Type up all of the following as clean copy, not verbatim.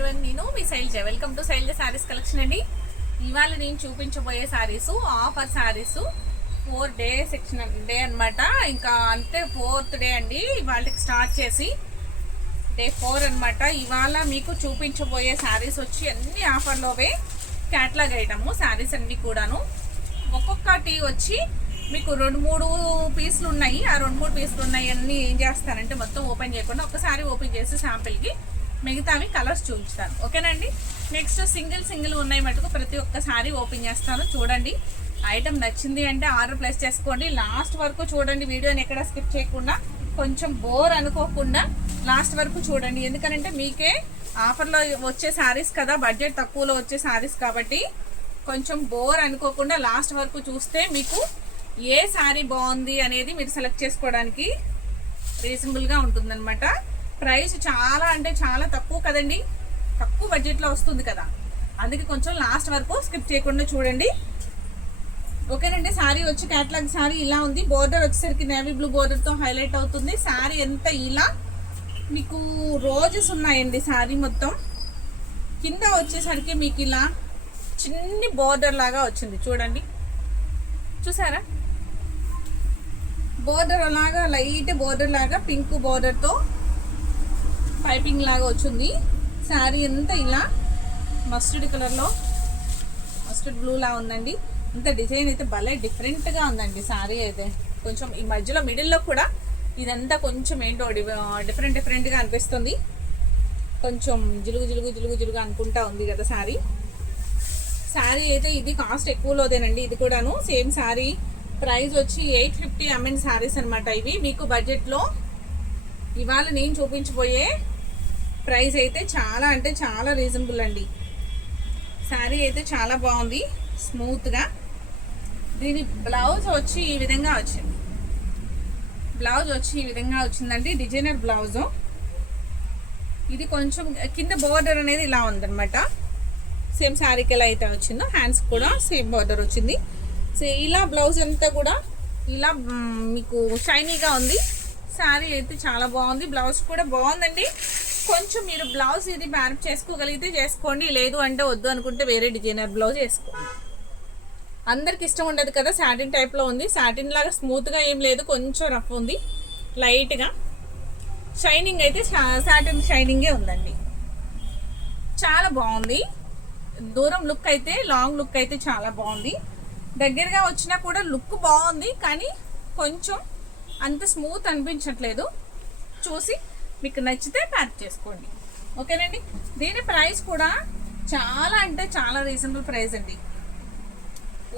Everyone నేను మీ Shailaja. Welcome to Shailaja saris collection అండి. ఇవాళ నేను చూపించబోయే saris offer saris 4 day section day అనమాట. ఇంకా అంటే 4th డే అండి ఇవాళకి స్టార్ట్ చేసి డే 4 అనమాట. ఇవాళ మీకు చూపించబోయే శారీస్ వచ్చి అన్ని ఆఫర్లోవే. క్యాట్లాగ్ ఐటము శారీస్ అన్ని కూడాను ఒక్కొక్కటి వచ్చి మీకు 2-3 పీసులు ఉన్నాయి. ఆ 2-3 పీసులు ఉన్నాయి అన్నీ ఏం చేస్తానంటే మొత్తం ఓపెన్ చేయకుండా ఒకసారి ఓపెన్ చేసి శాంపిల్కి మిగతావి కలర్స్ చూపిస్తాను, ఓకేనండి. నెక్స్ట్ సింగిల్ ఉన్నాయి మటుకు ప్రతి ఒక్కసారి ఓపెన్ చేస్తాను. చూడండి, ఐటమ్ నచ్చింది అంటే ఆర్డర్ ప్లేస్ చేసుకోండి. లాస్ట్ వరకు చూడండి, వీడియోని ఎక్కడ స్కిప్ చేయకుండా, కొంచెం బోర్ అనుకోకుండా లాస్ట్ వరకు చూడండి. ఎందుకంటే మీకే ఆఫర్లో వచ్చే శారీస్ కదా, బడ్జెట్ తక్కువలో వచ్చే శారీస్ కాబట్టి కొంచెం బోర్ అనుకోకుండా లాస్ట్ వరకు చూస్తే మీకు ఏ శారీ బాగుంది అనేది మీరు సెలెక్ట్ చేసుకోవడానికి రీజనబుల్గా ఉంటుందన్నమాట. ప్రైస్ చాలా అంటే చాలా తక్కువ కదండి, తక్కువ బడ్జెట్లో వస్తుంది కదా, అందుకే కొంచెం లాస్ట్ వరకు స్కిప్ చేయకుండా చూడండి, ఓకేనండి. శారీ వచ్చి క్యాట్లాగ్ శారీ ఇలా ఉంది. బోర్డర్ వచ్చేసరికి నేవీ బ్లూ బోర్డర్తో హైలైట్ అవుతుంది. శారీ ఎంత ఇలా మీకు రోజెస్ ఉన్నాయండి. శారీ మొత్తం కింద వచ్చేసరికి మీకు ఇలా చిన్ని బోర్డర్ లాగా వచ్చింది, చూడండి, చూసారా? బోర్డర్ లాగా లైట్ బోర్డర్ లాగా పింక్ బోర్డర్తో పైపింగ్ లాగా వచ్చింది. శారీ అంతా ఇలా మస్టర్డ్ కలర్లో మస్టర్డ్ బ్లూ లా ఉందండి. ఇంత డిజైన్ అయితే భలే డిఫరెంట్గా ఉందండి. శారీ అయితే కొంచెం ఈ మధ్యలో మిడిల్లో కూడా ఇదంతా కొంచెం ఏంటో డిఫరెంట్గా అనిపిస్తుంది. కొంచెం జిలుగు అనుకుంటా ఉంది కదా శారీ. శారీ అయితే ఇది కాస్ట్ ఎక్కువలోదేనండి. ఇది కూడాను సేమ్ శారీ ప్రైస్ వచ్చి 850 ఎంఎన్ శారీస్ అనమాట. ఇవి మీకు బడ్జెట్లో ఇవాళ నేను చూపించబోయే ప్రైస్ అయితే చాలా అంటే చాలా రీజనబుల్ అండి. శారీ అయితే చాలా బాగుంది, స్మూత్గా. దీని బ్లౌజ్ వచ్చి ఈ విధంగా వచ్చింది. బ్లౌజ్ వచ్చి ఈ విధంగా వచ్చిందండి, డిజైనర్ బ్లౌజు. ఇది కొంచెం కింద బోర్డర్ అనేది ఇలా ఉందన్నమాట. సేమ్ శారీకి ఎలా అయితే వచ్చిందో హ్యాండ్స్ కూడా సేమ్ బోర్డర్ వచ్చింది. సో ఇలా బ్లౌజ్ అంతా కూడా ఇలా మీకు షైనీగా ఉంది. శారీ అయితే చాలా బాగుంది, బ్లౌజ్ కూడా బాగుందండి. కొంచెం మీరు బ్లౌజ్ ఇది మ్యారేజ్ చేసుకోగలిగితే చేసుకోండి, లేదు అంటే వద్దు అనుకుంటే వేరే డిజైనర్ బ్లౌజ్ వేసుకోండి. అందరికి ఇష్టం ఉండదు కదా, సాటిన్ టైప్లో ఉంది. సాటిన్ లాగా స్మూత్గా ఏం లేదు, కొంచెం రఫ్ ఉంది, లైట్గా. షైనింగ్ అయితే సాటిన్ షైనింగే ఉందండి, చాలా బాగుంది. దూరం లుక్ అయితే లాంగ్ లుక్ అయితే చాలా బాగుంది. దగ్గరగా వచ్చినా కూడా లుక్ బాగుంది, కానీ కొంచెం అంత స్మూత్ అనిపించట్లేదు. చూసి మీకు నచ్చితే ప్యాక్ చేసుకోండి, ఓకేనండి. దీని ప్రైస్ కూడా చాలా అంటే చాలా రీజనబుల్ ప్రైస్ అండి.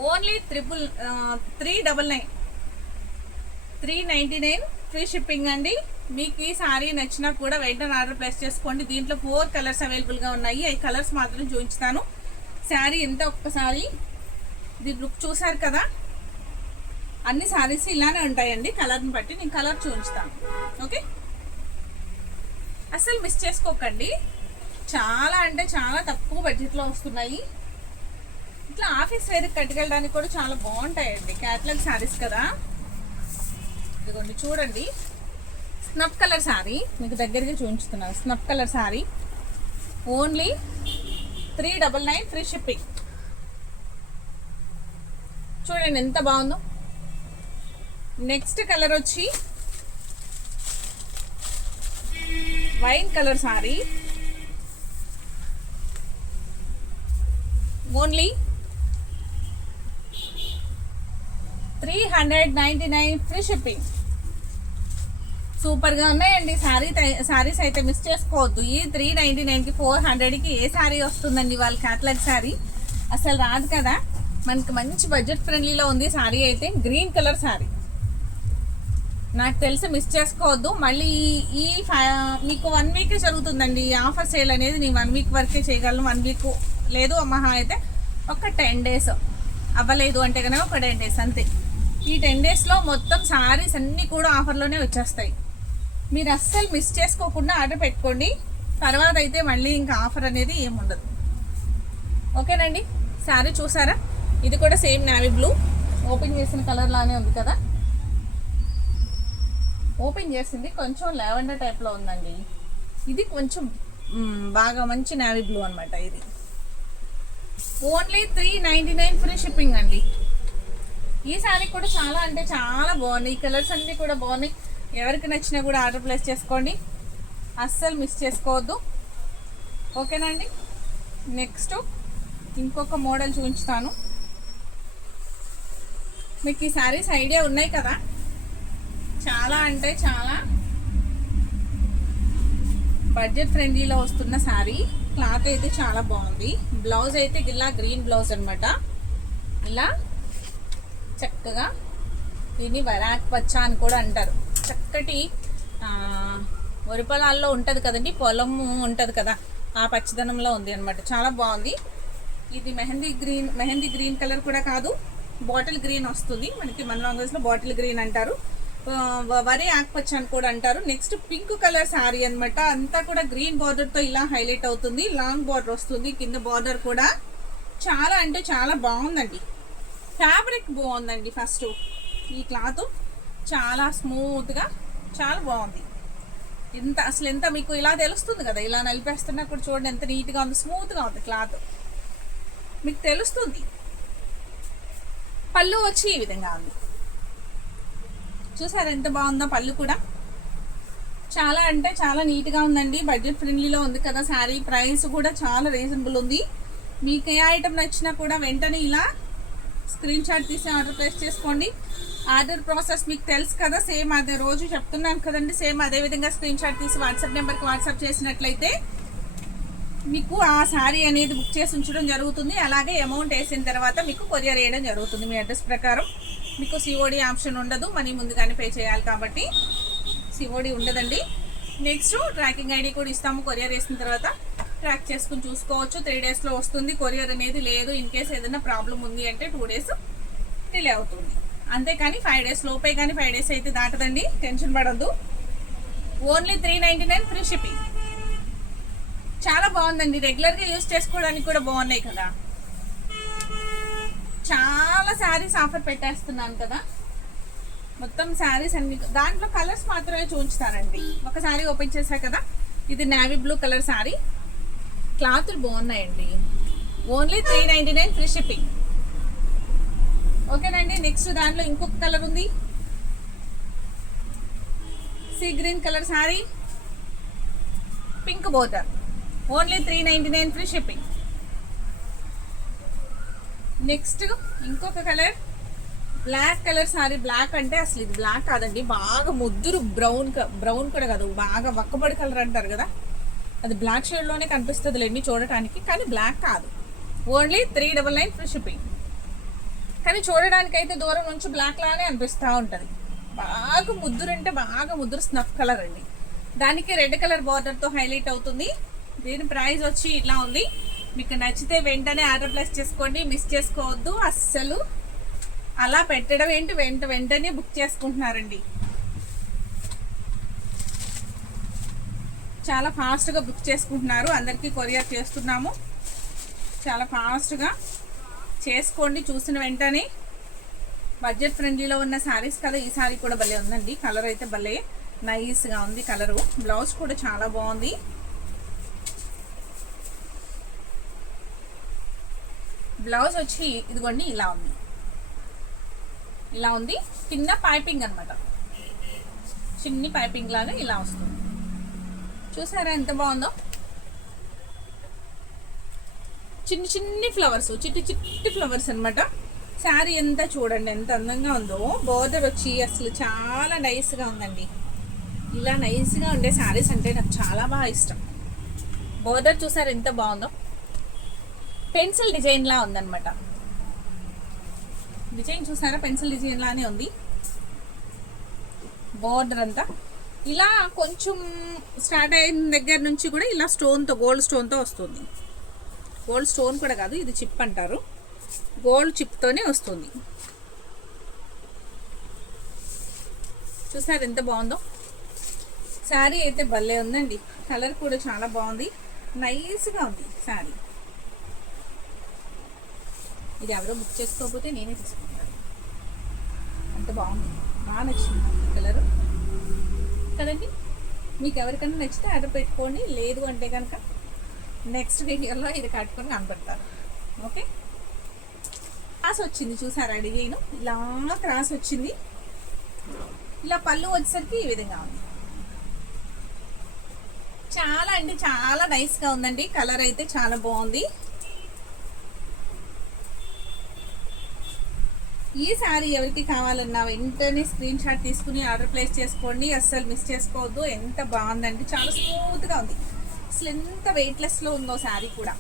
ఓన్లీ 399 ఫ్రీ షిప్పింగ్ అండి. మీకు ఈ శారీ నచ్చినా కూడా వెంటనే ఆర్డర్ ప్లేస్ చేసుకోండి. దీంట్లో 4 కలర్స్ అవైలబుల్గా ఉన్నాయి. ఈ కలర్స్ మాత్రం చూపించుతాను. శారీ ఎంత ఒక్కసారి ఇది లుక్ చూసారు కదా, అన్ని శారీస్ ఇలానే ఉంటాయండి. కలర్ని బట్టి నేను కలర్ చూపించుతాను, ఓకే. అసలు మిస్ చేసుకోకండి, చాలా అంటే చాలా తక్కువ బడ్జెట్లో వస్తున్నాయి. ఇట్లా ఆఫీస్ వేర్కి కట్టుకెళ్ళడానికి కూడా చాలా బాగుంటాయండి. క్యాట్లాగ్ శారీస్ కదా. ఇదిగోండి చూడండి, స్నఫ్ కలర్ శారీ మీకు దగ్గరగా చూపించుతున్నాను. Snuff colour sari only 399 free shipping. చూడండి ఎంత బాగుందో. నెక్స్ట్ కలర్ వచ్చి wine colour sari only 399 free shipping. సూపర్గా ఉన్నాయండి శారీస్ అయితే మిస్ చేసుకోవద్దు. ఈ 399కి 400కి ఏ శారీ వస్తుందండి వాళ్ళ క్యాటలాగ్ శారీ? అసలు రాదు కదా. మనకి మంచి బడ్జెట్ ఫ్రెండ్లీలో ఉంది శారీ అయితే. గ్రీన్ కలర్ శారీ నాకు తెలిసి మిస్ చేసుకోవద్దు. మళ్ళీ ఈ మీకు 1 వీకే జరుగుతుందండి ఈ ఆఫర్ సేల్ అనేది. నేను 1 వీక్ వరకే చేయగలను. 1 వీక్ లేదు మహా అయితే ఒక 10 డేస్, అవ్వలేదు అంటే కనుక ఒక 10 డేస్ అంతే. ఈ 10 డేస్లో మొత్తం శారీస్ అన్నీ కూడా ఆఫర్లోనే వచ్చేస్తాయి. మీరు అస్సలు మిస్ చేసుకోకుండా ఆర్డర్ పెట్టుకోండి. తర్వాత అయితే మళ్ళీ ఇంకా ఆఫర్ అనేది ఏముండదు, ఓకేనండి. శారీ చూసారా, ఇది కూడా సేమ్ నేవీ బ్లూ ఓపెన్ చేసిన కలర్ లానే ఉంది కదా. ఓపెన్ చేసింది కొంచెం లావెండర్ టైప్లో ఉందండి. ఇది కొంచెం బాగా మంచి నావీ బ్లూ అనమాట. ఇది ఓన్లీ 399 ఫ్రీ షిప్పింగ్ అండి. ఈ శారీ కూడా చాలా అంటే చాలా బాగున్నాయి. ఈ కలర్స్ అన్నీ కూడా బాగున్నాయి. ఎవరికి నచ్చినా కూడా ఆర్డర్ ప్లేస్ చేసుకోండి, అస్సలు మిస్ చేసుకోవద్దు. ఓకేనండి. నెక్స్ట్ ఇంకొక మోడల్ చూపించుతాను. మీకు ఈ శారీస్ ఐడియా ఉన్నాయి కదా, చాలా అంటే చాలా బడ్జెట్ ఫ్రెండ్లీలో వస్తున్న శారీ. క్లాత్ అయితే చాలా బాగుంది. బ్లౌజ్ అయితే ఇలా గ్రీన్ బ్లౌజ్ అనమాట. ఇలా చక్కగా దీన్ని వరాక్ పచ్చ అని కూడా అంటారు. చక్కటి వరి పొలాల్లో ఉంటుంది కదండి, పొలము ఉంటుంది కదా, ఆ పచ్చదనంలో ఉంది అనమాట. చాలా బాగుంది. ఇది మెహందీ గ్రీన్ కలర్ కూడా కాదు, బాటిల్ గ్రీన్ వస్తుంది మనకి. మన లాంగ్వేజ్లో బాటిల్ గ్రీన్ అంటారు, వరి ఆకుపచ్చ అని కూడా అంటారు. నెక్స్ట్ పింక్ కలర్ శారీ అనమాట. అంతా కూడా గ్రీన్ బార్డర్తో ఇలా హైలైట్ అవుతుంది. లాంగ్ బార్డర్ వస్తుంది, కింద బార్డర్ కూడా చాలా అంటే చాలా బాగుందండి. ఫ్యాబ్రిక్ బాగుందండి. ఫస్ట్ ఈ క్లాత్ చాలా స్మూత్గా చాలా బాగుంది. అసలు ఎంత మీకు ఇలా తెలుస్తుంది కదా, ఇలా నలిపేస్తున్నా కూడా చూడండి ఎంత నీట్గా ఉంది, స్మూత్గా ఉంది క్లాత్, మీకు తెలుస్తుంది. పళ్ళు వచ్చి ఈ విధంగా ఉంది, చూసారు ఎంత బాగుందో. పళ్ళు కూడా చాలా అంటే చాలా నీట్గా ఉందండి. బడ్జెట్ ఫ్రెండ్లీలో ఉంది కదా శారీ. ప్రైస్ కూడా చాలా రీజనబుల్ ఉంది. మీకు ఏ ఐటమ్ నచ్చినా కూడా వెంటనే ఇలా స్క్రీన్ షాట్ తీసి ఆర్డర్ ప్లేస్ చేసుకోండి. ఆర్డర్ ప్రాసెస్ మీకు తెలుసు కదా, సేమ్ అదే రోజు చెప్తున్నాను కదండి, సేమ్ అదే విధంగా స్క్రీన్ షాట్ తీసి వాట్సాప్ నెంబర్కి వాట్సాప్ చేసినట్లయితే మీకు ఆ శారీ అనేది బుక్ చేసి ఉంచడం జరుగుతుంది. అలాగే అమౌంట్ వేసిన తర్వాత మీకు కొరియర్ వేయడం జరుగుతుంది మీ అడ్రస్ ప్రకారం. మీకు సిఓడి ఆప్షన్ ఉండదు, మనీ ముందుగానే పే చేయాలి కాబట్టి సిఓడి ఉండదండి. నెక్స్ట్ ట్రాకింగ్ ఐడి కూడా ఇస్తాము. కొరియర్ వేసిన తర్వాత ట్రాక్ చేసుకుని చూసుకోవచ్చు. 3 డేస్లో వస్తుంది. కొరియర్ అనేది లేదు, ఇన్ కేస్ ఏదైనా ప్రాబ్లం ఉంది అంటే 2 డేస్ డిలే అవుతుంది. అంతేకాని 5 డేస్ లోపే, కానీ 5 డేస్ అయితే దాటదండి, టెన్షన్ పడద్దు. Only 399 free shipping. చాలా బాగుందండి. రెగ్యులర్గా యూజ్ చేసుకోవడానికి కూడా బాగున్నాయి కదా. చాలా శారీస్ ఆఫర్ పెట్టేస్తున్నాను కదా, మొత్తం శారీస్ అన్ని దాంట్లో కలర్స్ మాత్రమే చూపించుతానండి. ఒక శారీ ఓపెన్ చేశా కదా, ఇది నేవీ బ్లూ కలర్ శారీ. క్లాతులు బాగున్నాయండి. Only 399 free shipping. ఓకేనండి. నెక్స్ట్ దాంట్లో ఇంకొక కలర్ ఉంది, sea green colour sari, pink border. Only 399 free shipping. Next ఇంకొక colour black colour sari. Black అంటే అసలు ఇది బ్లాక్ కాదండి, బాగా ముద్దురు బ్రౌన్ కూడా కాదు, బాగా వక్కబడి కలర్ అంటారు కదా, అది బ్లాక్ షేడ్లోనే కనిపిస్తుంది లేండి చూడటానికి, కానీ బ్లాక్ కాదు. Only 399 free shipping. కానీ చూడడానికి అయితే దూరం నుంచి బ్లాక్ లానే అనిపిస్తూ ఉంటుంది. బాగా ముద్దురు అంటే బాగా ముద్దురు స్నఫ్ కలర్ అండి. దానికి రెడ్ కలర్ బార్డర్తో హైలైట్ అవుతుంది. దీని ప్రైస్ వచ్చి ఇలా ఉంది. మీకు నచ్చితే వెంటనే ఆర్డర్ ప్లేస్ చేసుకోండి, మిస్ చేసుకోవద్దు అస్సలు. అలా పెట్టడం ఏంటి, వెంటనే బుక్ చేసుకుంటున్నారండి. చాలా ఫాస్ట్గా బుక్ చేసుకుంటున్నారు, అందరికీ కొరియర్ చేస్తున్నాము. చాలా ఫాస్ట్గా చేసుకోండి చూసిన వెంటనే. బడ్జెట్ ఫ్రెండ్లీలో ఉన్న శారీస్ కదా. ఈ శారీ కూడా భలే ఉందండి, కలర్ అయితే భలే నైస్గా ఉంది కలరు. బ్లౌజ్ కూడా చాలా బాగుంది. బ్లౌజ్ వచ్చి ఇదిగోండి ఇలా ఉంది, ఇలా ఉంది. కింద పైపింగ్ అనమాట, చిన్ని పైపింగ్ లాగా ఇలా వస్తుంది. చూసారా ఎంత బాగుందో. చిన్ని ఫ్లవర్స్, చిట్టి ఫ్లవర్స్ అనమాట. శారీ ఎంత చూడండి ఎంత అందంగా ఉందో. బోర్డర్ వచ్చి అసలు చాలా నైస్గా ఉందండి. ఇలా నైస్గా ఉండే శారీస్ అంటే నాకు చాలా బాగా ఇష్టం. బోర్డర్ చూసారు ఎంత బాగుందో. పెన్సిల్ డిజైన్లా ఉందన్నమాట. డిజైన్ చూసారా, పెన్సిల్ డిజైన్ లానే ఉంది. బోర్డర్ అంతా ఇలా కొంచెం స్టార్ట్ అయిన దగ్గర నుంచి కూడా ఇలా స్టోన్తో, గోల్డ్ స్టోన్తో వస్తుంది. గోల్డ్ స్టోన్ కూడా కాదు, ఇది చిప్ అంటారు, గోల్డ్ చిప్తోనే వస్తుంది. చూసారు ఎంత బాగుందో. శారీ అయితే భలే ఉందండి. కలర్ కూడా చాలా బాగుంది, నైస్గా ఉంది శారీ. ఇది ఎవరో బుక్ చేసుకోకపోతే నేనే తీసుకుంటాను, అంత బాగుంది, బాగా నచ్చింది కలరు కదండి. మీకు ఎవరికైనా నచ్చితే ఆర్డర్ పెట్టుకోండి, లేదు అంటే కనుక నెక్స్ట్ వీడియోలో ఇది కట్టుకొని కనబడతారు. ఓకే, క్రాస్ వచ్చింది చూసారా డిజైన్, ఇలా క్రాస్ వచ్చింది. ఇలా పళ్ళు వచ్చేసరికి ఈ విధంగా ఉంది. చాలా అంటే చాలా నైస్గా ఉందండి. కలర్ అయితే చాలా బాగుంది. ఈ శారీ ఎవరికి కావాలన్నా వెంటనే స్క్రీన్ షాట్ తీసుకుని ఆర్డర్ ప్లేస్ చేసుకోండి, అస్సలు మిస్ చేసుకోవద్దు. ఎంత బాగుందండి, చాలా స్మూత్గా ఉంది. అసలు ఎంత వెయిట్లెస్లో ఉందో శారీ కూడా.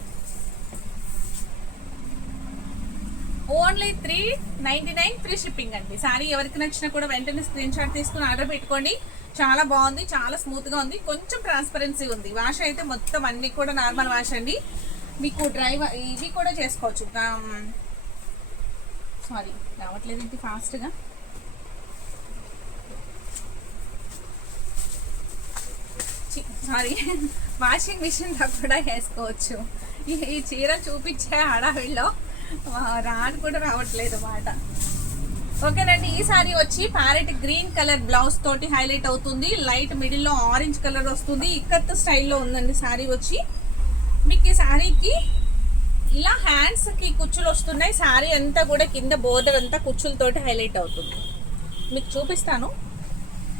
ఓన్లీ 399 ఫ్రీ షిప్పింగ్ అండి. శారీ ఎవరికి నచ్చినా కూడా వెంటనే స్క్రీన్ షాట్ తీసుకుని ఆర్డర్ పెట్టుకోండి. చాలా బాగుంది, చాలా స్మూత్గా ఉంది, కొంచెం ట్రాన్స్పరెన్సీ ఉంది. వాష్ అయితే మొత్తం అన్నీ కూడా నార్మల్ వాష్ అండి. మీకు డ్రై ఇవి కూడా చేసుకోవచ్చు. సారీ రావట్లేదేంటి ఫాస్ట్గా. సారీ, వాషింగ్ మిషన్లో కూడా వేసుకోవచ్చు. ఈ చీర చూపించే హడావిడిలో రాని కూడా రావట్లేదు మాట. ఓకేనండి, ఈ సారీ వచ్చి ప్యారెట్ గ్రీన్ కలర్ బ్లౌజ్ తోటి హైలైట్ అవుతుంది. లైట్ మిడిల్లో ఆరెంజ్ కలర్ వస్తుంది. ఇక్కత్ స్టైల్లో ఉందండి శారీ వచ్చి. మీకు ఈ శారీకి ఇలా హ్యాండ్స్కి కుచ్చులు వస్తున్నాయి. శారీ అంతా కూడా కింద బోర్డర్ అంతా కుచ్చులతోటి హైలైట్ అవుతుంది. మీకు చూపిస్తాను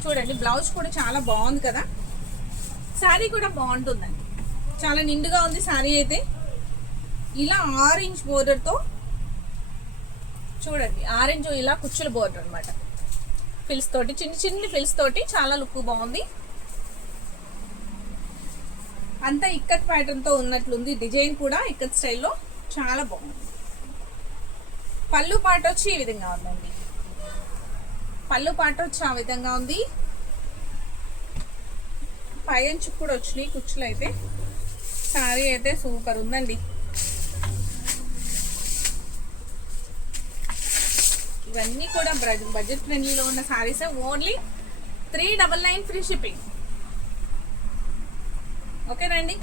చూడండి. బ్లౌజ్ కూడా చాలా బాగుంది కదా. శారీ కూడా బాగుంటుందండి, చాలా నిండుగా ఉంది శారీ అయితే. ఇలా ఆరెంజ్ బోర్డర్తో చూడండి, ఆరెంజ్ ఇలా కుచ్చుల బోర్డర్ అనమాట. ఫిల్స్ తోటి, చిన్న చిన్న ఫిల్స్ తోటి చాలా లుక్ బాగుంది. అంతా ఇక్కత్ ప్యాటర్న్తో ఉన్నట్లుంది. డిజైన్ కూడా ఇక్కత్ స్టైల్లో చాలా బాగుంది. పళ్ళు పాట వచ్చి ఈ విధంగా ఉందండి. పళ్ళు పాట వచ్చి ఆ విధంగా ఉంది. పైంచుకు కూడా వచ్చినాయి కుచ్చులు అయితే. శారీ అయితే సూపర్ ఉందండి. ఇవన్నీ కూడా బడ్జెట్ ఫ్రెండ్లీలో ఉన్న శారీస్. Only 399 free shipping. ఓకేనండి,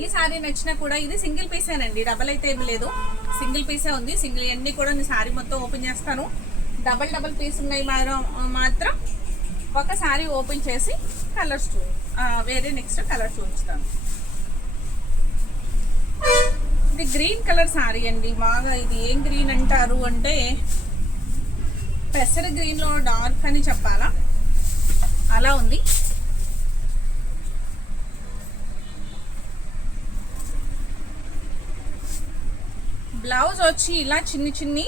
ఈ శారీ నచ్చినా కూడా ఇది సింగిల్ పీసేనండి, డబల్ అయితే ఏమి లేదు, సింగిల్ పీసే ఉంది. సింగిల్ అన్నీ కూడా నేను శారీ మొత్తం ఓపెన్ చేస్తాను. డబల్ పీస్ ఉన్నాయి మాత్రం ఒక శారీ ఓపెన్ చేసి కలర్స్ వేరే నెక్స్ట్ కలర్ చూపిస్తాను. ఇది గ్రీన్ కలర్ శారీ అండి. బాగా ఇది ఏం గ్రీన్ అంటారు అంటే పెసర గ్రీన్లో డార్క్ అని చెప్పాలా, అలా ఉంది. బ్లౌజ్ వచ్చి ఇలా చిన్ని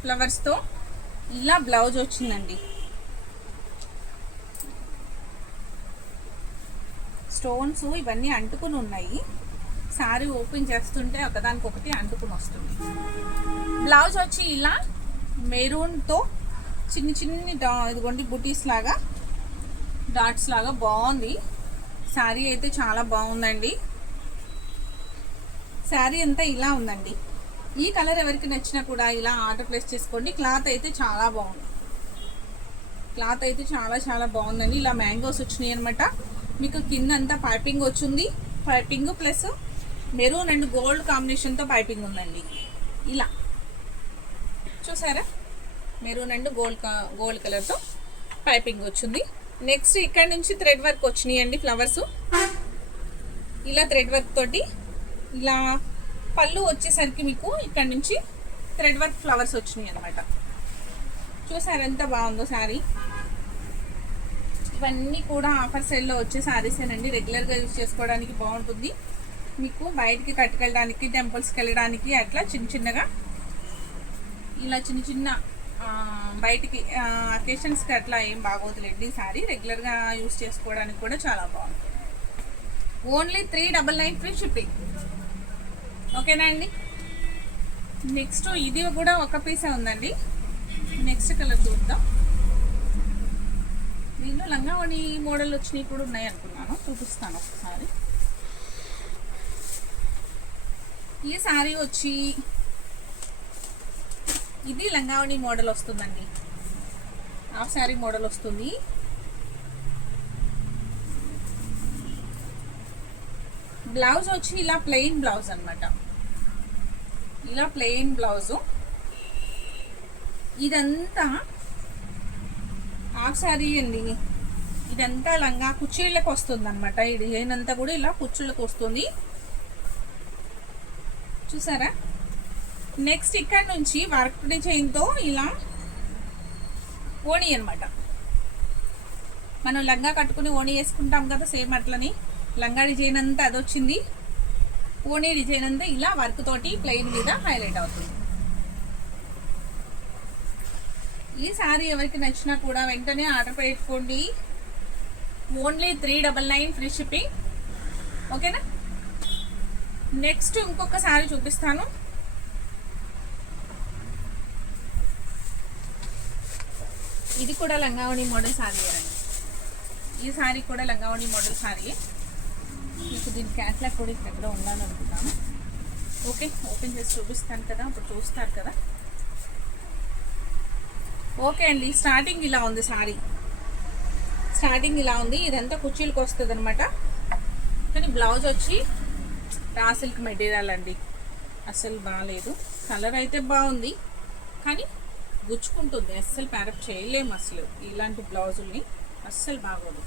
ఫ్లవర్స్తో ఇలా బ్లౌజ్ వచ్చిందండి. స్టోన్స్ ఇవన్నీ అంటుకుని ఉన్నాయి. శారీ ఓపెన్ చేస్తుంటే ఒకదానికొకటి అంటుకుని వస్తుంది. బ్లౌజ్ వచ్చి ఇలా మెరూన్తో చిన్ని ఇదిగోండి బుటీస్ లాగా, డాట్స్ లాగా బాగుంది. శారీ అయితే చాలా బాగుందండి. శారీ అంతా ఇలా ఉందండి. ఈ కలర్ ఎవరికి నచ్చినా కూడా ఇలా ఆర్డర్ ప్లేస్ చేసుకోండి. క్లాత్ అయితే చాలా బాగుంది. క్లాత్ అయితే చాలా బాగుందండి. ఇలా మ్యాంగోస్ వచ్చినాయి అనమాట. మీకు కింద అంతా పైపింగ్ వచ్చింది. Piping plus maroon and gold కాంబినేషన్తో పైపింగ్ ఉందండి. ఇలా చూసారా, మెరూన్ అండ్ గోల్డ్ కలర్తో పైపింగ్ వచ్చింది. నెక్స్ట్ ఇక్కడ నుంచి థ్రెడ్ వర్క్ వచ్చినాయి అండి. ఫ్లవర్స్ ఇలా థ్రెడ్ వర్క్ తోటి ఇలా పళ్ళు వచ్చేసరికి మీకు ఇక్కడ నుంచి థ్రెడ్ వర్క్ ఫ్లవర్స్ వచ్చినాయి అనమాట. చూసారు ఎంత బాగుందో శారీ. ఇవన్నీ కూడా ఆఫర్ సేల్లో వచ్చే శారీసేనండి. రెగ్యులర్గా యూజ్ చేసుకోవడానికి బాగుంటుంది. మీకు బయటికి కట్టుకెళ్ళడానికి, టెంపుల్స్కి వెళ్ళడానికి అట్లా చిన్నగా ఇలా చిన్న బయటికి అకేషన్స్కి అట్లా ఏం బాగోదులేండి. శారీ రెగ్యులర్గా యూజ్ చేసుకోవడానికి కూడా చాలా బాగుంటుంది. Only 399 free shipping. ఓకేనా అండి. నెక్స్ట్ ఇది కూడా ఒక పీసే ఉందండి. నెక్స్ట్ కలర్ చూద్దాం. దీనిలో లంగావణి మోడల్ వచ్చినాయి కూడా ఉన్నాయి అనుకున్నాను, చూపిస్తాను ఒకసారి. ఈ శారీ వచ్చి ఇది లంగావణి మోడల్ వస్తుందండి. హాఫ్ శారీ మోడల్ వస్తుంది. బ్లౌజ్ వచ్చి ఇలా ప్లెయిన్ బ్లౌజ్ అనమాట. ఇలా ప్లెయిన్ బ్లౌజు. ఇదంతా హాఫ్ శారీ అండి. ఇదంతా లంగా కుర్చీళ్ళకి వస్తుంది అనమాట. ఈ డిజైన్ అంతా కూడా ఇలా కుర్చీళ్ళకి వస్తుంది, చూసారా. నెక్స్ట్ ఇక్కడ నుంచి వర్క్ డిజైన్తో ఇలా ఓణి అనమాట. మనం లంగా కట్టుకుని ఓణి వేసుకుంటాం కదా, సేమ్ అట్లని లంగా డిజైన్ అంతా అది వచ్చింది. ఓణి డిజైన్ అంతా ఇలా వర్క్ తోటి ప్లెయిన్ మీద హైలైట్ అవుతుంది. ఈ శారీ ఎవరికి నచ్చినా కూడా వెంటనే ఆర్డర్ పెట్టుకోండి. Only 399 free shipping. ఓకేనా. నెక్స్ట్ ఇంకొక శారీ చూపిస్తాను. ఇది కూడా లంగావణి మోడల్ శారీ అండి. ఈ శారీ కూడా లంగావణి మోడల్ శారీ. మీకు దీని క్యాట్లాగ్ కూడా ఇక్కడ ఉండాలనుకుంటాను. ఓకే, ఓపెన్ చేసి చూపిస్తాను కదా, అప్పుడు చూస్తారు కదా. ఓకే అండి, స్టార్టింగ్ ఇలా ఉంది శారీ. స్టార్టింగ్ ఇలా ఉంది. ఇదంతా కుర్చీలకు వస్తుంది అనమాట. కానీ బ్లౌజ్ వచ్చి రా సిల్క్ మెటీరియల్ అండి. అస్సలు బాగాలేదు. కలర్ అయితే బాగుంది కానీ గుచ్చుకుంటుంది. అస్సలు ప్యారప్ చేయలేము అసలు. ఇలాంటి బ్లౌజుల్ని అస్సలు బాగోదు.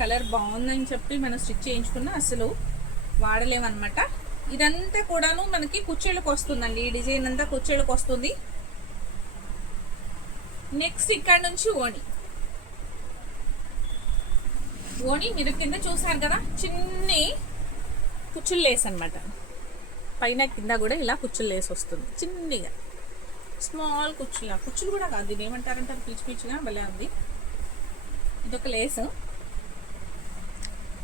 కలర్ బాగుందని చెప్పి మనం స్టిచ్ చేయించుకున్నా అసలు వాడలేమన్నమాట. ఇదంతా కూడాను మనకి కుర్చీలకు వస్తుందండి. ఈ డిజైన్ అంతా కుర్చీలకు వస్తుంది. నెక్స్ట్ ఇక్కడ నుంచి ఓణి. ఓణి మీరు కింద చూసారు కదా, చిన్ని కుచ్చులు లేస్ అనమాట. పైన కింద కూడా ఇలా కుచ్చులు లేసి వస్తుంది చిన్నగా, స్మాల్ కుచ్చులు. కుచ్చులు కూడా కాదు, దీని ఏమంటారంటారు, పీచు పీచుగా భలే ఉంది. ఇదొక లేసు.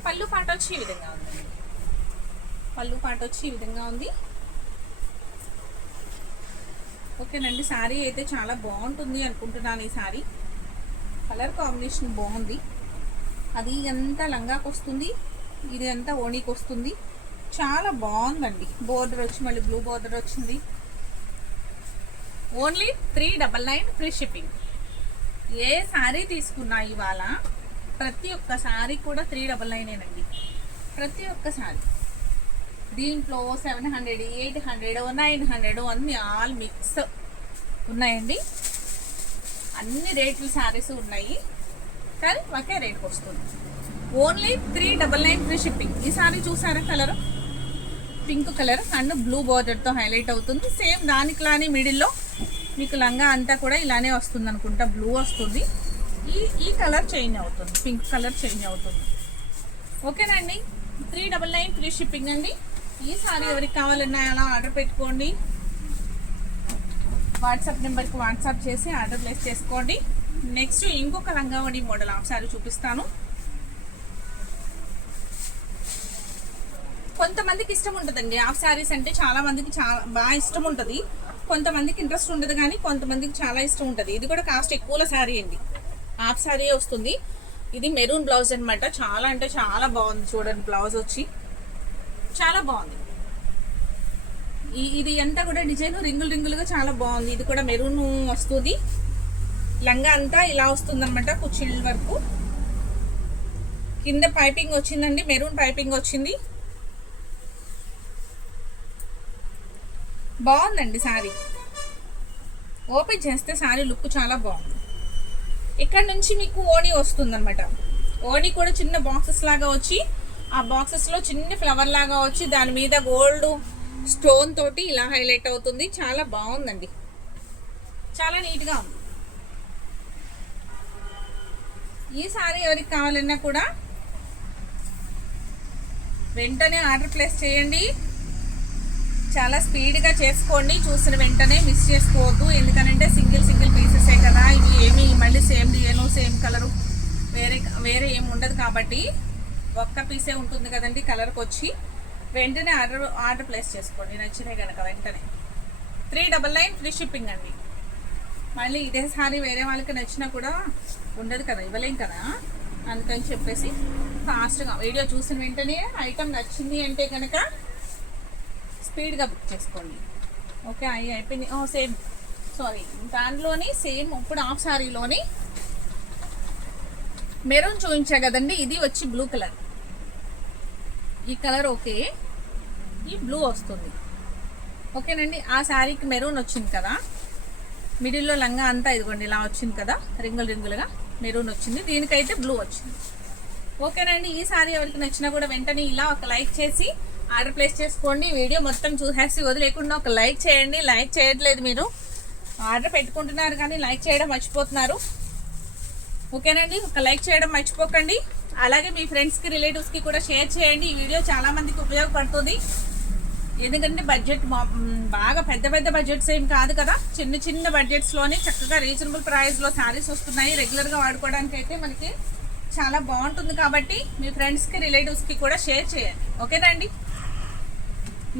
పళ్ళు పాట వచ్చి ఈ విధంగా ఉంది. పళ్ళు పాట వచ్చి ఈ విధంగా ఉంది. ఓకేనండి. శారీ అయితే చాలా బాగుంటుంది అనుకుంటున్నాను. ఈ శారీ కలర్ కాంబినేషన్ బాగుంది. అది అంతా లంగాకి వస్తుంది, ఇది అంతా ఓణీకి వస్తుంది. చాలా బాగుందండి. బోర్డర్ వచ్చి మళ్ళీ బ్లూ బోర్డర్ వచ్చింది. Only 399 free shipping. ఏ శారీ తీసుకున్నా ఇవాళ ప్రతి ఒక్క శారీ కూడా 399 ప్రతి ఒక్క శారీ. దీంట్లో 700, 800, 900 అన్ని ఆల్ మిక్స్ ఉన్నాయండి. అన్ని రేట్లు శారీస్ ఉన్నాయి కానీ ఒకే రేట్కి వస్తుంది. Only 399 free shipping. ఈ శారీ చూసారా, colour pink colour and blue బార్డర్తో హైలైట్ అవుతుంది. సేమ్ దానికిలానే మిడిల్లో మీకు లంగా అంతా కూడా ఇలానే వస్తుంది అనుకుంటా. బ్లూ వస్తుంది, ఈ కలర్ చేంజ్ అవుతుంది, పింక్ కలర్ చేంజ్ అవుతుంది. ఓకేనండి. 399 ఫ్రీ షిప్పింగ్ అండి. ఈ సారీ ఎవరికి కావాలన్నా అలా ఆర్డర్ పెట్టుకోండి. వాట్సాప్ నెంబర్కి వాట్సాప్ చేసి ఆర్డర్ ప్లేస్ చేసుకోండి. నెక్స్ట్ ఇంకొక లంగావణి మోడల్ హాఫ్ సారీ చూపిస్తాను. కొంతమందికి ఇష్టం ఉంటుందండి హాఫ్ సారీస్ అంటే, చాలా మందికి చాలా బాగా ఇష్టం ఉంటుంది. కొంతమందికి ఇంట్రెస్ట్ ఉండదు కానీ కొంతమందికి చాలా ఇష్టం ఉంటుంది. ఇది కూడా కాస్ట్ ఎక్కువల శారీ అండి, హాఫ్ శారీ వస్తుంది. ఇది మెరూన్ బ్లౌజ్ అనమాట. చాలా అంటే చాలా బాగుంది. చూడండి బ్లౌజ్ వచ్చి చాలా బాగుంది. ఇది అంతా కూడా డిజైన్ రింగులు రింగులుగా చాలా బాగుంది. ఇది కూడా మెరూన్ వస్తుంది. లంగా అంతా ఇలా వస్తుంది అనమాట, కుచ్చిళ్ళ వరకు. కింద పైపింగ్ వచ్చిందండి, మెరూన్ పైపింగ్ వచ్చింది. బాగుందండి శారీ. ఓపెన్ చేస్తే శారీ లుక్ చాలా బాగుంది. ఇక్కడ నుంచి మీకు ఓణి వస్తుందన్నమాట. ఓణి కూడా చిన్న బాక్సెస్ లాగా వచ్చి, ఆ బాక్సెస్లో చిన్న ఫ్లవర్ లాగా వచ్చి దాని మీద గోల్డ్ స్టోన్ తోటి ఇలా హైలైట్ అవుతుంది. చాలా బాగుందండి, చాలా నీట్గా ఉంది. ఈ శారీ ఎవరికి కావాలన్నా కూడా వెంటనే ఆర్డర్ ప్లేస్ చేయండి. చాలా స్పీడ్గా చేసుకోండి. చూసిన వెంటనే మిస్ చేసుకోవద్దు. ఎందుకనంటే సింగిల్ పీసెసే కదా ఇవి. ఏమి మళ్ళీ సేమ్ డిజైను సేమ్ కలరు వేరే ఏమి ఉండదు కాబట్టి ఒక్క పీసే ఉంటుంది కదండి కలర్కి వచ్చి. వెంటనే ఆర్డర్ ప్లేస్ చేసుకోండి నచ్చినాయి కనుక వెంటనే. 399 ఫ్రీ షిప్పింగ్ అండి. మళ్ళీ ఇదే సారీ వేరే వాళ్ళకి నచ్చినా కూడా ఉండదు కదా, ఇవ్వలేం కదా. అందుకని చెప్పేసి ఫాస్ట్గా వీడియో చూసిన వెంటనే ఐటమ్ నచ్చింది అంటే కనుక స్పీడ్గా బుక్ చేసుకోండి. ఓకే, అయిపోయింది. సేమ్ సారీ, దానిలోని సేమ్ ఇప్పుడు హాఫ్ సారీలోని మెరూన్ చూపించా కదండి, ఇది వచ్చి బ్లూ కలర్. ఈ కలర్ ఓకే, ఈ బ్లూ వస్తుంది. ఓకేనండి. ఆ శారీకి మెరూన్ వచ్చింది కదా, మిడిల్లో లంగా అంతా ఇదిగోండి ఇలా వచ్చింది కదా రింగులుగా. మెరూన్ వచ్చింది, దీనికైతే బ్లూ వచ్చింది. ఓకేనండి, ఈ సారీ ఎవరికి నచ్చినా కూడా వెంటనే ఇలా ఒక లైక్ చేసి ఆర్డర్ ప్లేస్ చేసుకోండి. వీడియో మొత్తం చూసేసి వదిలేకుండా ఒక లైక్ చేయండి. లైక్ చేయట్లేదు, మీరు ఆర్డర్ పెట్టుకుంటున్నారు కానీ లైక్ చేయడం మర్చిపోతున్నారు. ఓకేనండి, ఒక లైక్ చేయడం మర్చిపోకండి. అలాగే మీ ఫ్రెండ్స్కి రిలేటివ్స్కి కూడా షేర్ చేయండి. ఈ వీడియో చాలామందికి ఉపయోగపడుతుంది. ఎందుకంటే బడ్జెట్ బాగా పెద్ద పెద్ద బడ్జెట్స్ ఏం కాదు కదా, చిన్న చిన్న బడ్జెట్స్లోనే చక్కగా రీజనబుల్ ప్రైస్లో శారీస్ వస్తున్నాయి. రెగ్యులర్గా వాడుకోవడానికి అయితే మనకి చాలా బాగుంటుంది. కాబట్టి మీ ఫ్రెండ్స్కి రిలేటివ్స్కి కూడా షేర్ చేయండి. ఓకేనండి,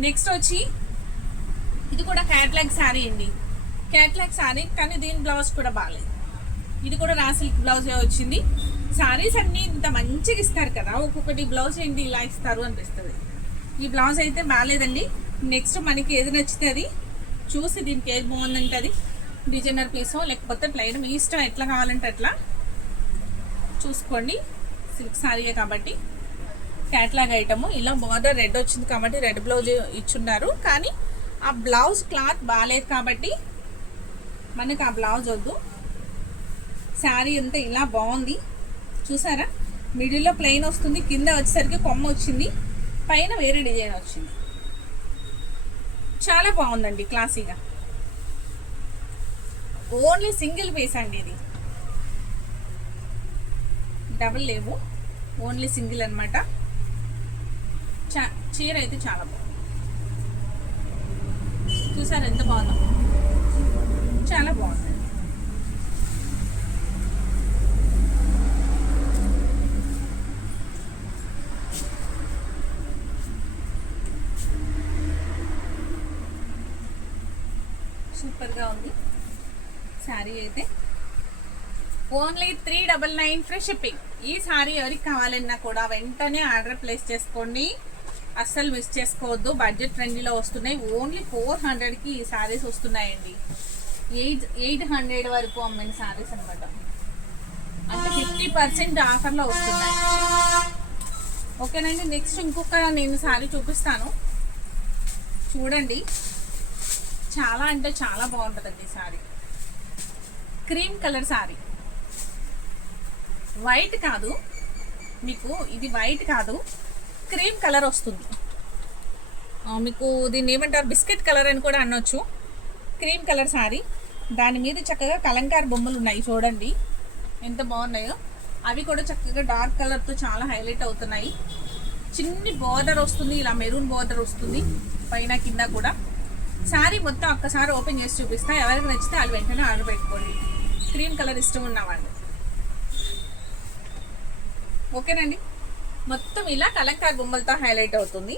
నెక్స్ట్ వచ్చి ఇది కూడా క్యాట్లాగ్ శారీ అండి. క్యాట్లాగ్ శారీ కానీ దీని బ్లౌజ్ కూడా బాగాలేదు. ఇది కూడా రా సిల్క్ బ్లౌజే వచ్చింది. శారీస్ అన్నీ ఇంత మంచిగా ఇస్తారు కదా, ఒక్కొక్కటి బ్లౌజ్ ఏంటి ఇలా ఇస్తారు అనిపిస్తుంది. ఈ బ్లౌజ్ అయితే బాగాలేదండి. నెక్స్ట్ మనకి ఏది నచ్చితే అది చూసి దీనికి ఏది బాగుందంటే అది డిజైనర్ పీసో లేకపోతే ప్లెయిన్, మీ ఇష్టం ఎట్లా కావాలంటే అట్లా చూసుకోండి. సిల్క్ శారీయే కాబట్టి క్యాట్లాగ్ ఐటము. ఇలా బార్డర్ రెడ్ వచ్చింది కాబట్టి రెడ్ బ్లౌజ్ ఇచ్చున్నారు, కానీ ఆ బ్లౌజ్ క్లాత్ బాగాలేదు కాబట్టి మనకు ఆ బ్లౌజ్ వద్దు. శారీ అంతా ఇలా బాగుంది చూసారా, మిడిల్లో ప్లెయిన్ వస్తుంది, కింద వచ్చేసరికి కొమ్మ వచ్చింది, పైన వేరే డిజైన్ వచ్చింది. చాలా బాగుందండి, క్లాసీగా. ఓన్లీ సింగిల్ పీస్ అండి, ఇది డబుల్ లేవు, ఓన్లీ సింగిల్ అనమాట. చీర అయితే చాలా బాగుంది, చూసారు ఎంత బాగుందో, చాలా బాగుంది. సూపర్గా ఉంది శారీ అయితే. Only 399 free shipping. ఈ శారీ ఎవరికి కావాలన్నా కూడా వెంటనే ఆర్డర్ ప్లేస్ చేసుకోండి, అస్సలు మిస్ చేసుకోవద్దు. బడ్జెట్ ఫ్రెండ్లీలో వస్తున్నాయి. ఓన్లీ 400కి ఈ శారీస్ వస్తున్నాయండి. 800 వరకు అమ్మిన శారీస్ అనమాట, అంటే 50% ఆఫర్లో వస్తున్నాయి. ఓకేనండి, నెక్స్ట్ ఇంకొక నేను శారీ చూపిస్తాను చూడండి. చాలా అంటే చాలా బాగుంటుందండి ఈ sari. Cream colour sari, white కాదు మీకు, ఇది వైట్ కాదు, క్రీమ్ కలర్ వస్తుంది మీకు. దీన్ని ఏమంటారు, బిస్కెట్ కలర్ అని కూడా అనొచ్చు. క్రీమ్ కలర్ శారీ, దాని మీద చక్కగా కలంకార్ బొమ్మలు ఉన్నాయి చూడండి ఎంత బాగున్నాయో. అవి కూడా చక్కగా డార్క్ కలర్తో చాలా హైలైట్ అవుతున్నాయి. చిన్ని బార్డర్ వస్తుంది, ఇలా మెరూన్ బార్డర్ వస్తుంది పైన కింద కూడా. శారీ మొత్తం ఒక్కసారి ఓపెన్ చేసి చూపిస్తా, ఎవరికి నచ్చితే వాళ్ళు వెంటనే ఆర్డర్ పెట్టుకోండి, క్రీమ్ కలర్ ఇష్టం ఉన్నవాళ్ళు. ఓకేనండి, మొత్తం ఇలా కలంకార్ బొమ్మలతో హైలైట్ అవుతుంది.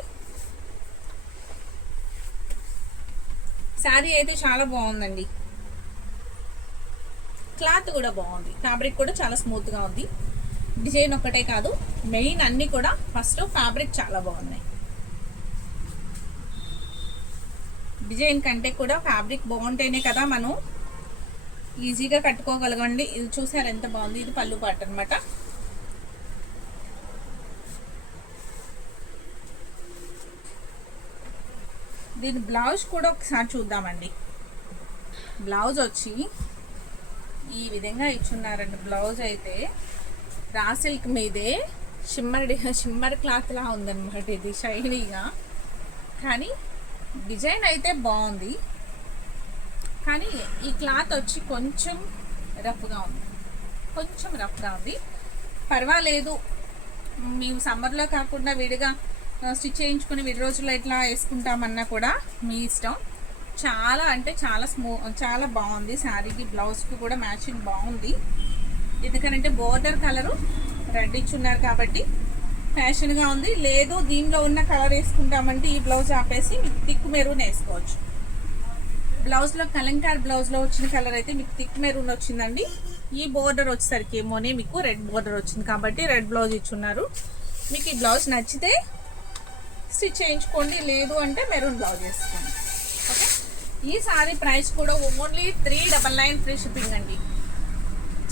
శారీ అయితే చాలా బాగుందండి, క్లాత్ కూడా బాగుంది, ఫ్యాబ్రిక్ కూడా చాలా స్మూత్గా ఉంది. డిజైన్ ఒక్కటే కాదు, మెయిన్ అన్నీ కూడా ఫస్ట్ ఫ్యాబ్రిక్ చాలా బాగున్నాయి. డిజైన్ కంటే కూడా ఫ్యాబ్రిక్ బాగుంటేనే కదా మనం ఈజీగా కట్టుకోగలగండి. ఇది చూసారు ఎంత బాగుంది, ఇది పళ్ళు పాట అనమాట. దీని బ్లౌజ్ కూడా ఒకసారి చూద్దామండి. బ్లౌజ్ వచ్చి ఈ విధంగా ఇచ్చున్నారండి. బ్లౌజ్ అయితే రా సిల్క్ మీదే షిమ్మర్ క్లాత్ లా ఉందన్నమాట, ఇది షైనీగా. కానీ డిజైన్ అయితే బాగుంది, కానీ ఈ క్లాత్ వచ్చి కొంచెం రఫ్గా ఉంది, పర్వాలేదు. మేము సమ్మర్లో కాకుండా విడిగా స్టిచ్ చేయించుకుని విడి రోజుల్లో ఇట్లా వేసుకుంటామన్నా కూడా మీ ఇష్టం. చాలా అంటే చాలా బాగుంది. శారీకి బ్లౌజ్కి కూడా మ్యాచింగ్ బాగుంది. ఎందుకంటే బోర్డర్ కలరు రెడ్ ఇచ్చున్నారు కాబట్టి ఫ్యాషన్గా ఉంది. లేదు దీనిలో ఉన్న కలర్ వేసుకుంటామంటే ఈ బ్లౌజ్ ఆపేసి మీకు థిక్ మెరూన్ వేసుకోవచ్చు. బ్లౌజ్లో కలంకార్ బ్లౌజ్లో వచ్చిన కలర్ అయితే మీకు థిక్ మెరూన్ వచ్చిందండి. ఈ బోర్డర్ వచ్చేసరికి ఏమోనే మీకు రెడ్ బోర్డర్ వచ్చింది కాబట్టి రెడ్ బ్లౌజ్ ఇచ్చున్నారు. మీకు ఈ బ్లౌజ్ నచ్చితే స్టిచ్ చేయించుకోండి, లేదు అంటే మెరూన్ బ్లౌజ్ వేసుకోండి. ఓకే, ఈ సారీ ప్రైస్ కూడా ఓన్లీ 399 ఫ్రీ షిప్పింగ్ అండి.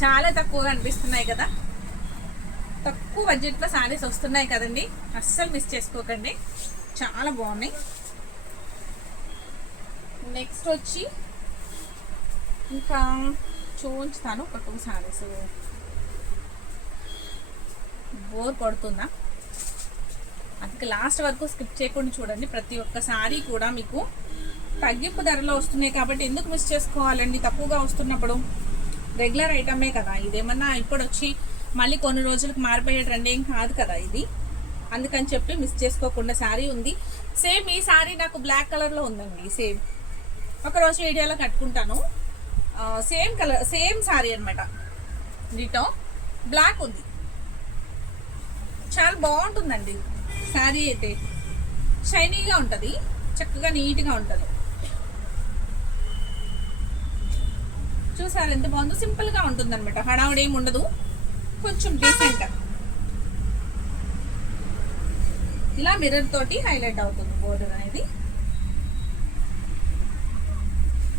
చాలా తక్కువగా అనిపిస్తున్నాయి కదా, తక్కువ బడ్జెట్లో శారీస్ వస్తున్నాయి కదండి, అస్సలు మిస్ చేసుకోకండి, చాలా బాగున్నాయి. నెక్స్ట్ వచ్చి ఇంకా చూపించుతాను ఒక 2 శారీస్. బోర్ కొడుతుందా? అందుకే లాస్ట్ వరకు స్కిప్ చేయకుండా చూడండి. ప్రతి ఒక్క సారీ కూడా మీకు తగ్గింపు ధరలో వస్తున్నాయి కాబట్టి ఎందుకు మిస్ చేసుకోవాలండి? తక్కువగా వస్తున్నప్పుడు రెగ్యులర్ ఐటమే కదా, ఇదేమన్నా ఇప్పుడు వచ్చి మళ్ళీ కొన్ని రోజులకు మారిపోయే ట్రెండ్ ఏం కాదు కదా ఇది. అందుకని చెప్పి మిస్ చేసుకోకుండా శారీ ఉంది. సేమ్ ఈ శారీ నాకు బ్లాక్ కలర్లో ఉందండి. సేమ్ ఒకరోజు వీడియోలో కట్టుకుంటాను. సేమ్ కలర్ సేమ్ శారీ అనమాట. డిటో బ్లాక్ ఉంది. చాలా బాగుంటుందండి శారీ అయితే. షైనీగా ఉంటుంది, చక్కగా నీట్గా ఉంటుంది. చూసారు ఎంత బాగుందో? సింపుల్గా ఉంటుంది అనమాట. హడావుడి ఏమి ఉండదు, కొంచెం డీసెంట్. ఇలా మిర్రర్ తోటి హైలైట్ అవుతుంది బోర్డర్ అనేది.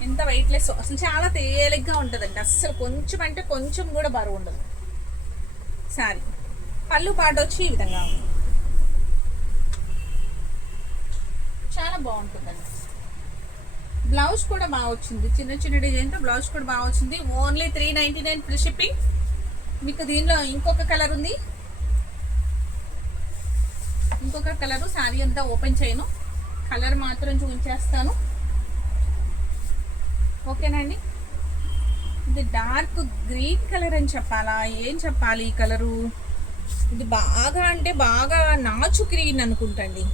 ఎంత వెయిట్లెస్, అసలు చాలా తేలిగ్గా ఉంటుందండి. అస్సలు కొంచెం అంటే కొంచెం కూడా బరువు ఉండదు శారీ. పళ్ళు పాటు వచ్చి ఈ విధంగా ఉంది. చాలా బాగుంటుందండి. బ్లౌజ్ కూడా బాగా వచ్చింది, చిన్న చిన్న డిజైన్తో బ్లౌజ్ కూడా బాగా వచ్చింది. Only 399 free shipping. మీకు దీనిలో ఇంకొక కలర్ ఉంది, ఇంకొక కలరు. శారీ అంతా ఓపెన్ చేయను, కలర్ మాత్రం చూపించేస్తాను. ఓకేనండి. ఇది డార్క్ గ్రీన్ కలర్ అని చెప్పాలా, ఏం చెప్పాలి ఈ కలరు? ఇది బాగా అంటే బాగా నాచు గ్రీన్ అనుకుంటండి.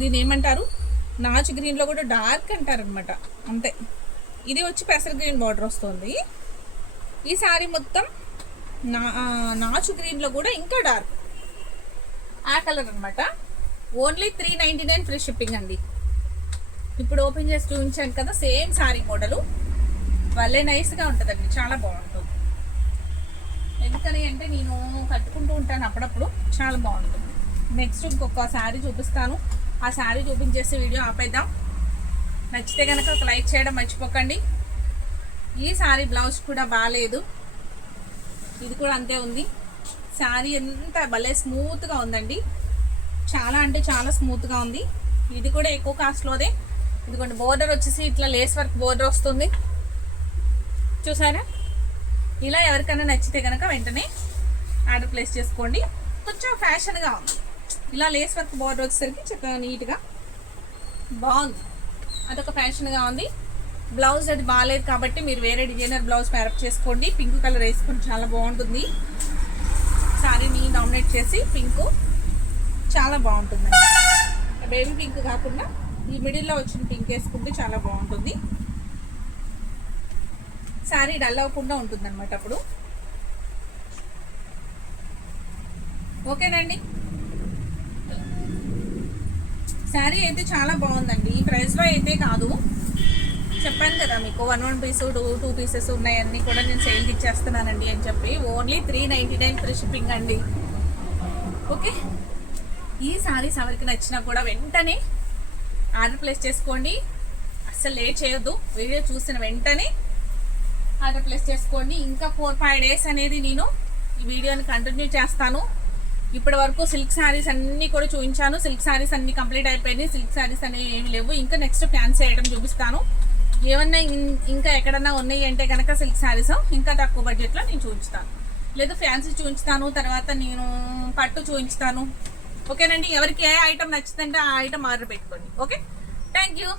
దీని ఏమంటారు? నాచు గ్రీన్లో కూడా డార్క్ అంటారు అనమాట, అంతే. ఇది వచ్చి పెసర్ గ్రీన్ బార్డర్ వస్తుంది. ఈ శారీ మొత్తం నాచు గ్రీన్లో కూడా ఇంకా డార్క్ ఆ కలర్ అనమాట. ఓన్లీ 399 ఫ్రీ షిప్పింగ్ అండి. ఇప్పుడు ఓపెన్ చేసి చూపించాను కదా, సేమ్ శారీ మోడలు. భలే నైస్గా ఉంటుందండి, చాలా బాగుంటుంది. ఎందుకని అంటే నేను కట్టుకుంటూ ఉంటాను అప్పుడప్పుడు, చాలా బాగుంటుంది. నెక్స్ట్ ఇంకొక శారీ చూపిస్తాను, ఆ శారీ చూపించేసి వీడియో ఆపేద్దాం. నచ్చితే కనుక ఒక లైక్ చేయడం మర్చిపోకండి. ఈ శారీ బ్లౌజ్ కూడా బాగాలేదు, ఇది కూడా అంతే ఉంది. శారీ ఎంత భలే స్మూత్గా ఉందండి, చాలా అంటే చాలా స్మూత్గా ఉంది. ఇది కూడా ఎక్కువ కాస్ట్లోదే. ఇదిగోండి బోర్డర్ వచ్చేసి ఇట్లా లేస్ వర్క్ బోర్డర్ వస్తుంది, చూసారా? ఇలా ఎవరికైనా నచ్చితే కనుక వెంటనే ఆర్డర్ ప్లేస్ చేసుకోండి. కొంచెం ఫ్యాషన్గా ఉంది, ఇలా లేస్ వర్క్ బోర్డర్ వచ్చేసరికి చక్కగా నీట్గా బాగుంది. అదొక ఫ్యాషన్గా ఉంది. బ్లౌజ్ అది బాగాలేదు కాబట్టి మీరు వేరే డిజైనర్ బ్లౌజ్ ప్యారప్ చేసుకోండి. పింక్ కలర్ వేసుకుని చాలా బాగుంటుంది. శారీని డామినేట్ చేసి పింక్ చాలా బాగుంటుందండి. బేబీ పింక్ కాకుండా ఈ మిడిల్లో వచ్చిన పింక్ వేసుకుంటే చాలా బాగుంటుంది. శారీ డల్ అవ్వకుండా ఉంటుంది అనమాట అప్పుడు. ఓకేనండి. శారీ అయితే చాలా బాగుందండి. ఈ ప్రైస్లో అయితే కాదు, చెప్పాను కదా మీకు 1 పీస్ 2 పీసెస్ ఉన్నాయన్నీ కూడా నేను సేల్కి ఇచ్చేస్తున్నానండి అని చెప్పి. ఓన్లీ 399 ఫ్రీ షిప్పింగ్ అండి. ఓకే, ఈ శారీస్ ఎవరికి నచ్చినా కూడా వెంటనే ఆర్డర్ ప్లేస్ చేసుకోండి. అస్సలు లేట్ చేయొద్దు, వీడియో చూసిన వెంటనే ఆర్డర్ ప్లేస్ చేసుకోండి. ఇంకా 4-5 డేస్ అనేది నేను ఈ వీడియోని కంటిన్యూ చేస్తాను. ఇప్పటి వరకు సిల్క్ శారీస్ అన్నీ కూడా చూపించాను. సిల్క్ శారీస్ అన్నీ కంప్లీట్ అయిపోయినాయి. సిల్క్ శారీస్ అనేవి ఏమి లేవు. ఇంకా నెక్స్ట్ ఫ్యాన్సీ ఐటమ్ చూపిస్తాను. ఏమన్నా ఇంకా ఎక్కడన్నా ఉన్నాయి అంటే కనుక సిల్క్ శారీస్ ఇంకా తక్కువ బడ్జెట్లో నేను చూపిస్తాను. లేదు ఫ్యాన్సీ చూపించుతాను, తర్వాత నేను పట్టు చూపించుతాను. ఓకేనండి. ఎవరికి ఏ ఐటమ్ నచ్చుతుంటే ఆ ఐటమ్ ఆర్డర్ పెట్టుకోండి. Okay, thank you.